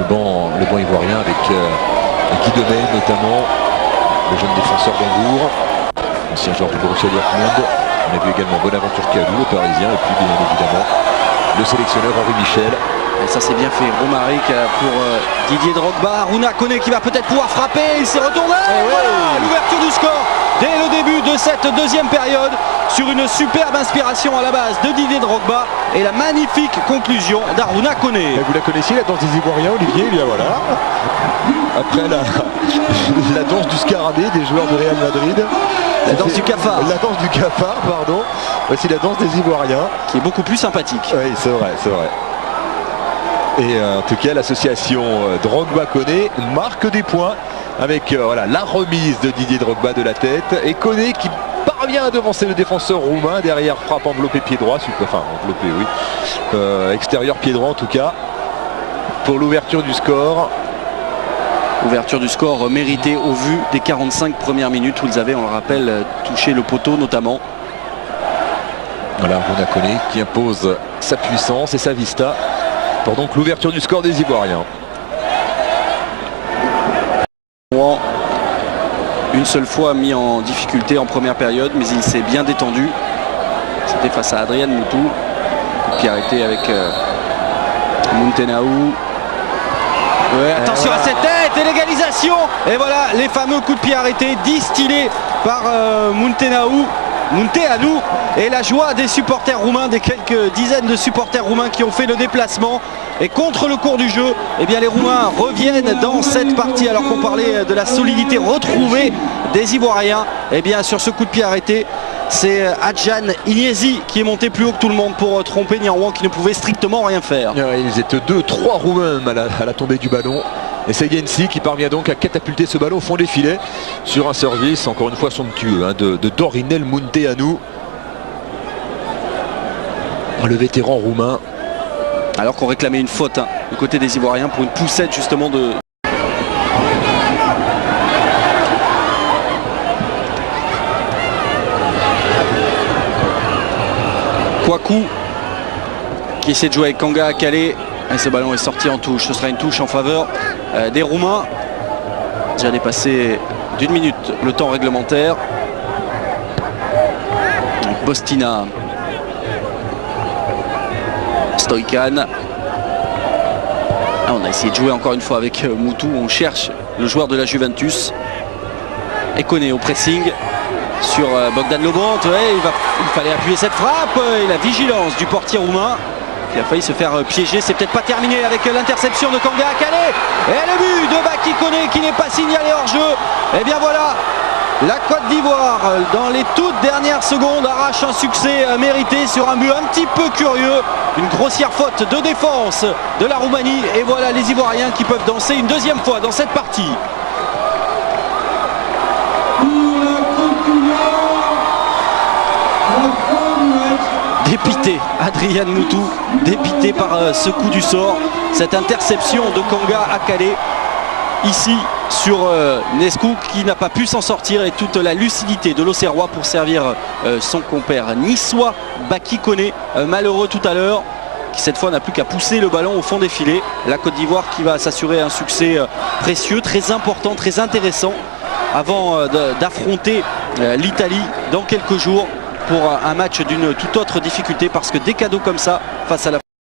le banc ivoirien avec Guy Demet notamment, le jeune défenseur d'Hambourg, ancien joueur du Borussia Dortmund. On a vu également Bonaventure Cadou, le Parisien, et puis bien évidemment le sélectionneur Henri Michel. Et ça c'est bien fait, Romaric pour Didier Drogba, Aruna Koné qui va peut-être pouvoir frapper, il s'est retourné, voilà l'ouverture du score dès le début de cette deuxième période sur une superbe inspiration à la base de Didier Drogba et la magnifique conclusion d'Aruna Koné. Vous la connaissiez la danse des Ivoiriens, Olivier? Eh bien voilà, après la danse du scarabée des joueurs de Real Madrid. La danse du cafard. La danse du cafard, pardon. Voici la danse des Ivoiriens. Qui est beaucoup plus sympathique. Oui, c'est vrai, c'est vrai. Et en tout cas, l'association Drogba-Koné marque des points avec voilà, la remise de Didier Drogba de la tête. Et Koné qui parvient à devancer le défenseur roumain. Derrière, frappe enveloppé pied droit. Enfin, enveloppé, oui. Extérieur pied droit, en tout cas. Pour l'ouverture du score. Ouverture du score méritée au vu des 45 premières minutes où ils avaient, on le rappelle, touché le poteau notamment. Voilà, Aruna Koné qui impose sa puissance et sa vista pour donc l'ouverture du score des Ivoiriens. Une seule fois mis en difficulté en première période, mais il s'est bien détendu. C'était face à Adrien Moutou. Coup de pied arrêté avec Muntenaou. Ouais, attention à cette tête et l'égalisation. Et voilà les fameux coups de pied arrêtés distillés par Muntenaou et la joie des supporters roumains, des quelques dizaines de supporters roumains qui ont fait le déplacement. Et contre le cours du jeu, eh bien les Roumains reviennent dans cette partie alors qu'on parlait de la solidité retrouvée des Ivoiriens. Eh bien sur ce coup de pied arrêté, c'est Adjan Ignezi qui est monté plus haut que tout le monde pour tromper Nianwan qui ne pouvait strictement rien faire. Ils étaient 2-3 Roumains à la tombée du ballon. Et c'est Yensi qui parvient donc à catapulter ce ballon au fond des filets sur un service, encore une fois somptueux, de Dorinel Munteanu. Le vétéran roumain. Alors qu'on réclamait une faute du côté des Ivoiriens pour une poussette justement de... Kouakou qui essaie de jouer avec Kanga Akale. Et ce ballon est sorti en touche. Ce sera une touche en faveur des Roumains. Déjà dépassé d'1 minute le temps réglementaire. Bostina. Stoïcan. On a essayé de jouer encore une fois avec Moutou. On cherche le joueur de la Juventus. Et Koné au pressing sur Bogdan Lobant. Ouais, il fallait appuyer cette frappe. Et la vigilance du portier roumain qui a failli se faire piéger. C'est peut-être pas terminé avec l'interception de Kanga Akale. Et le but de Baki Koné qui n'est pas signalé hors jeu. Et bien voilà, la Côte d'Ivoire dans les toutes dernières secondes arrache un succès mérité sur un but un petit peu curieux. Une grossière faute de défense de la Roumanie. Et voilà les Ivoiriens qui peuvent danser une deuxième fois dans cette partie. Dépité, Adrien Moutou, dépité par ce coup du sort, cette interception de Kanga Akale ici sur Nescou qui n'a pas pu s'en sortir et toute la lucidité de l'Auxerrois pour servir son compère niçois Baki Koné, malheureux tout à l'heure, qui cette fois n'a plus qu'à pousser le ballon au fond des filets. La Côte d'Ivoire qui va s'assurer un succès précieux, très important, très intéressant avant d'affronter l'Italie dans quelques jours pour un match d'une toute autre difficulté parce que des cadeaux comme ça face à la